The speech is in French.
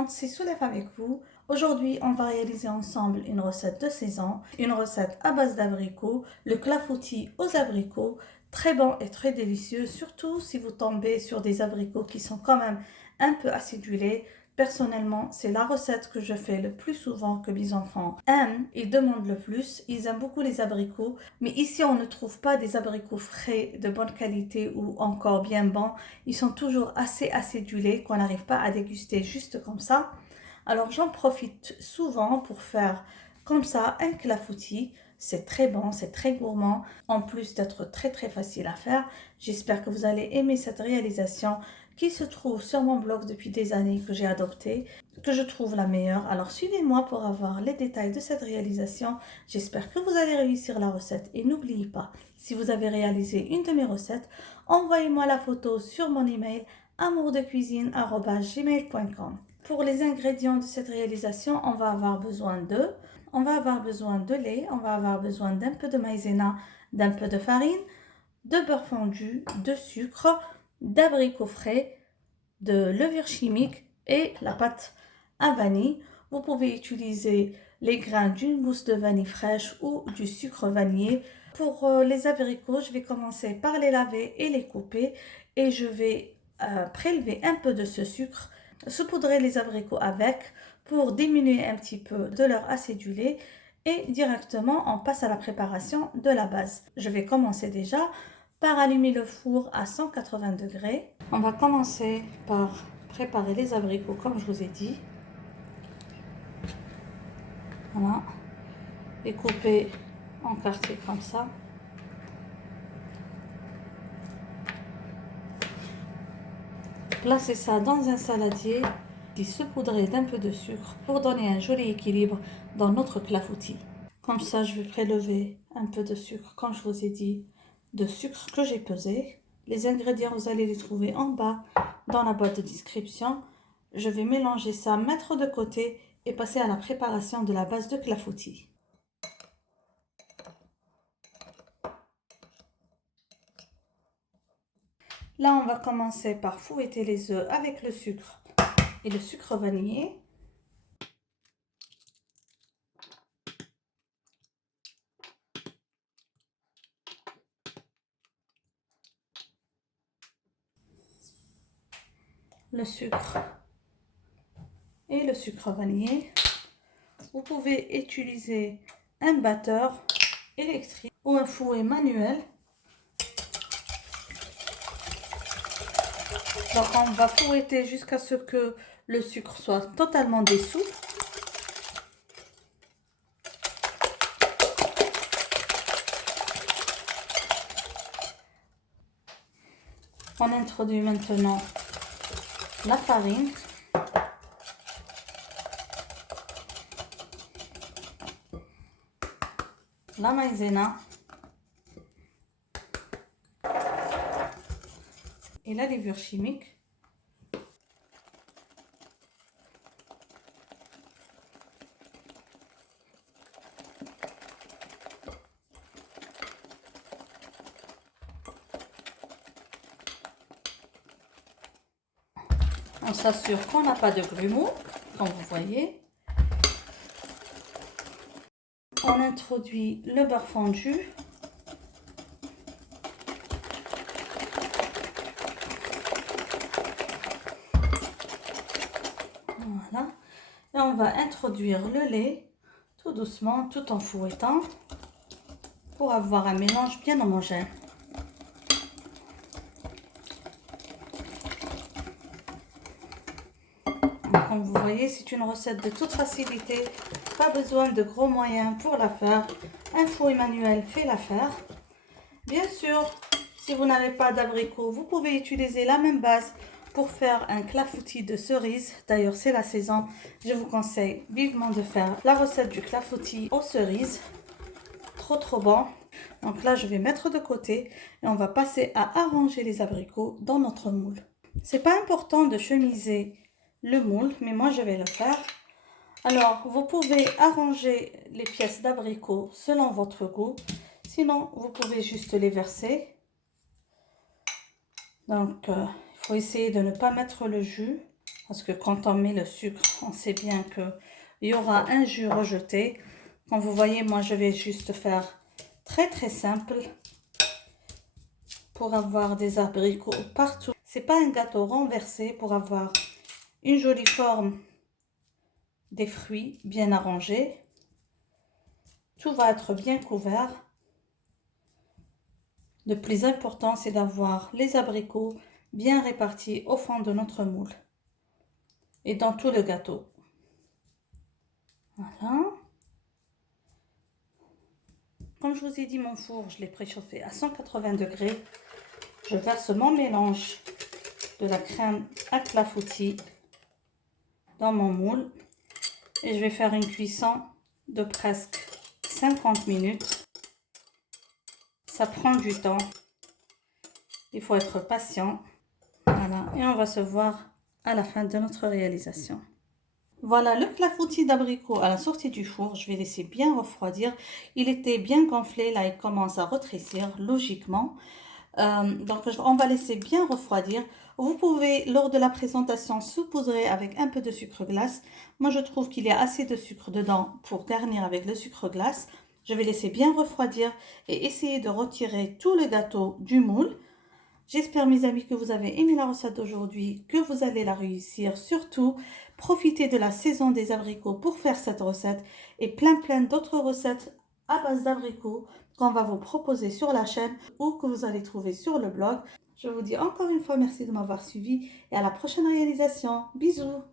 monde, c'est Soulef avec vous. Aujourd'hui, on va réaliser ensemble une recette de saison, une recette à base d'abricots, le clafoutis aux abricots, très bon et très délicieux, surtout si vous tombez sur des abricots qui sont quand même un peu acidulés. Personnellement, c'est la recette que je fais le plus souvent, que mes enfants aiment et demandent le plus. Ils aiment beaucoup les abricots, mais ici on ne trouve pas des abricots frais de bonne qualité ou encore bien bons. Ils sont toujours assez acidulés qu'on n'arrive pas à déguster juste comme ça. Alors j'en profite souvent pour faire comme ça un clafoutis. C'est très bon, c'est très gourmand, en plus d'être très très facile à faire. J'espère que vous allez aimer cette réalisation qui se trouve sur mon blog depuis des années, que j'ai adopté, que je trouve la meilleure. Alors suivez-moi pour avoir les détails de cette réalisation. J'espère que vous allez réussir la recette et n'oubliez pas, si vous avez réalisé une de mes recettes, envoyez-moi la photo sur mon email amourdecuisine@gmail.com. Pour les ingrédients de cette réalisation, on va avoir besoin de lait, on va avoir besoin d'un peu de maïzena, d'un peu de farine, de beurre fondu, de sucre, d'abricots frais, de levure chimique et la pâte à vanille. Vous pouvez utiliser les grains d'une gousse de vanille fraîche ou du sucre vanillé. Pour les abricots, je vais commencer par les laver et les couper et je vais prélever un peu de ce sucre, saupoudrer les abricots avec pour diminuer un petit peu de leur acidulé et directement on passe à la préparation de la base. Je vais commencer déjà par allumer le four à 180 degrés. On va commencer par préparer les abricots comme je vous ai dit. Voilà, les couper en quartiers comme ça. Placez ça dans un saladier et saupoudrer d'un peu de sucre pour donner un joli équilibre dans notre clafoutis. Comme ça, je vais prélever un peu de sucre, comme je vous ai dit, de sucre que j'ai pesé. Les ingrédients, vous allez les trouver en bas dans la boîte de description. Je vais mélanger ça, mettre de côté et passer à la préparation de la base de clafoutis. Là, on va commencer par fouetter les œufs avec le sucre et le sucre vanillé. Le sucre et le sucre vanillé. Vous pouvez utiliser un batteur électrique ou un fouet manuel. Donc on va fouetter jusqu'à ce que le sucre soit totalement dissous. On introduit maintenant la farine. La maïzena et la levure chimique. On s'assure qu'on n'a pas de grumeaux, comme vous voyez. On introduit le beurre fondu. Voilà. Et on va introduire le lait tout doucement, tout en fouettant, pour avoir un mélange bien homogène. Comme vous voyez, c'est une recette de toute facilité, pas besoin de gros moyens pour la faire. Un fouet manuel fait l'affaire. Bien sûr, si vous n'avez pas d'abricots, vous pouvez utiliser la même base pour faire un clafoutis de cerises. D'ailleurs, c'est la saison. Je vous conseille vivement de faire la recette du clafoutis aux cerises. Trop bon. Donc là, je vais mettre de côté et on va passer à arranger les abricots dans notre moule. C'est pas important de chemiser le moule, mais moi je vais le faire. Alors, vous pouvez arranger les pièces d'abricots selon votre goût. Sinon, vous pouvez juste les verser. Donc, il faut essayer de ne pas mettre le jus. Parce que quand on met le sucre, on sait bien qu'il y aura un jus rejeté. Comme vous voyez, moi je vais juste faire très simple pour avoir des abricots partout. C'est pas un gâteau renversé pour avoir une jolie forme des fruits bien arrangés. Tout va être bien couvert. Le plus important, c'est d'avoir les abricots bien répartis au fond de notre moule et dans tout le gâteau. Voilà. Comme je vous ai dit, mon four, je l'ai préchauffé à 180 degrés. Je verse mon mélange de la crème à clafoutis dans mon moule et je vais faire une cuisson de presque 50 minutes. Ça prend du temps. Il faut être patient. Voilà, et on va se voir à la fin de notre réalisation. Voilà le clafoutis d'abricot à la sortie du four. Je vais laisser bien refroidir. Il était bien gonflé. Là, il commence à rétrécir logiquement. Donc, on va laisser bien refroidir. Vous pouvez, lors de la présentation, saupoudrer avec un peu de sucre glace. Moi, je trouve qu'il y a assez de sucre dedans pour garnir avec le sucre glace. Je vais laisser bien refroidir et essayer de retirer tout le gâteau du moule. J'espère, mes amis, que vous avez aimé la recette d'aujourd'hui, que vous allez la réussir. Surtout, profitez de la saison des abricots pour faire cette recette et plein d'autres recettes à base d'abricots qu'on va vous proposer sur la chaîne ou que vous allez trouver sur le blog. Je vous dis encore une fois merci de m'avoir suivi et à la prochaine réalisation. Bisous!